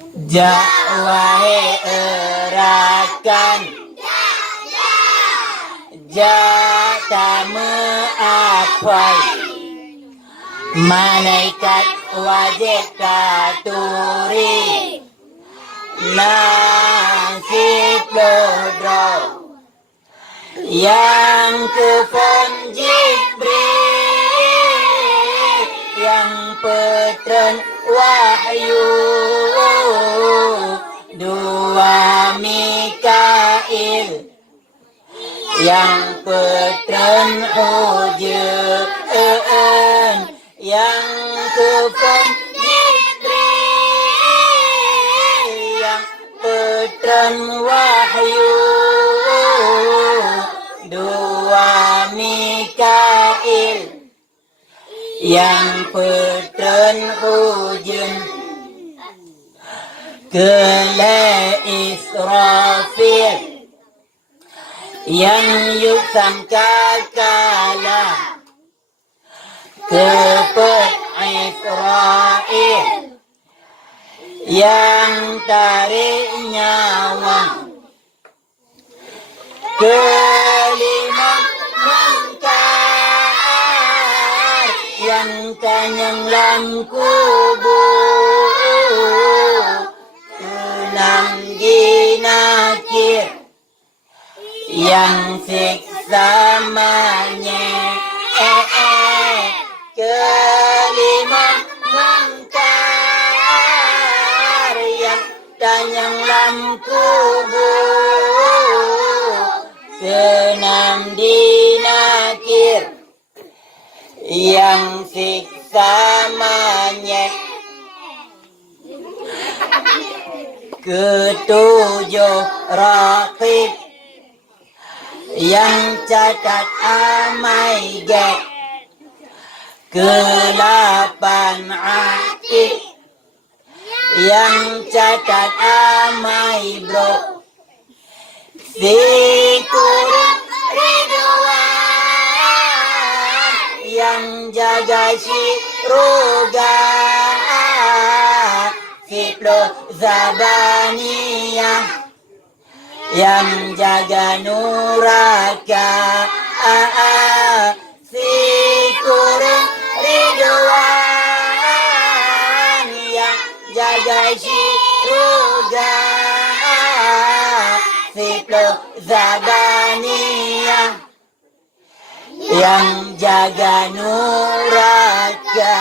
Wahai erakan, tamu apai, malaikat wajib katuri, nasib lodro, yang kefon Jibril, yang petren wahyu, dua Mikail, yang petren hujan, yang kefon Jibril, yang petren wahyu, dua Mikail, yang petren hujan, kela Israfil, yang yuksangka kala, kepet Israel, yang tarik nyawa, kelima mungkar, yang tanyang lam kubur, enam dinakir, yang siksa kelima mungkar, yang tanyang lam kubur, enam dinakir, yang siksa ketujuh raqib, yang catat amai gek, ke-8 atid, yang catat amai blok, Zikur Ridwan, yang jaga syirga, Siplo Zabaniyah, yang jaga nuraka, Zikur Ridwan, yang jaga syirga, Siplo Zabaniyah, yang jaga nuraka.